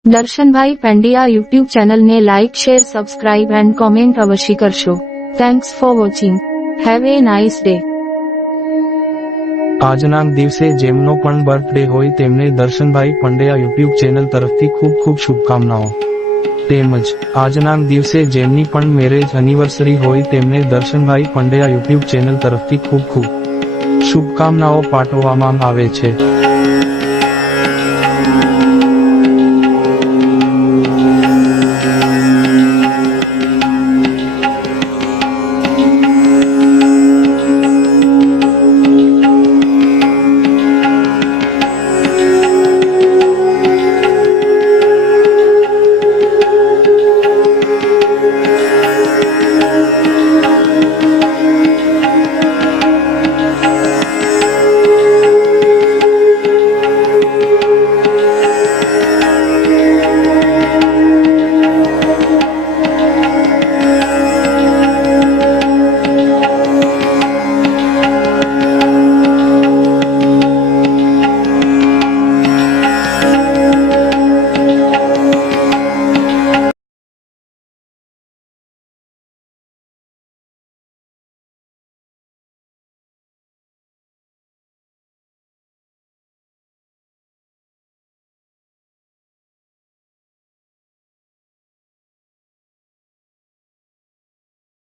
Darshanbhai Pandya YouTube ચેનલને like share subscribe and comment અવશ્ય કરશો. Thanks for watching. Have a nice day. આજના દિવસે જેમનો પણ બર્થડે હોય તેમને દર્શનભાઈ પંડ્યા યુટ્યુબ ચેનલ તરફથી ખૂબ ખૂબ શુભકામનાઓ. તેમજ આજના દિવસે જેમની પણ મેરેજ એનિવર્સરી હોય તેમને દર્શનભાઈ પંડ્યા યુટ્યુબ ચેનલ તરફથી ખૂબ ખૂબ શુભકામનાઓ પાઠવવામાં આવે છે.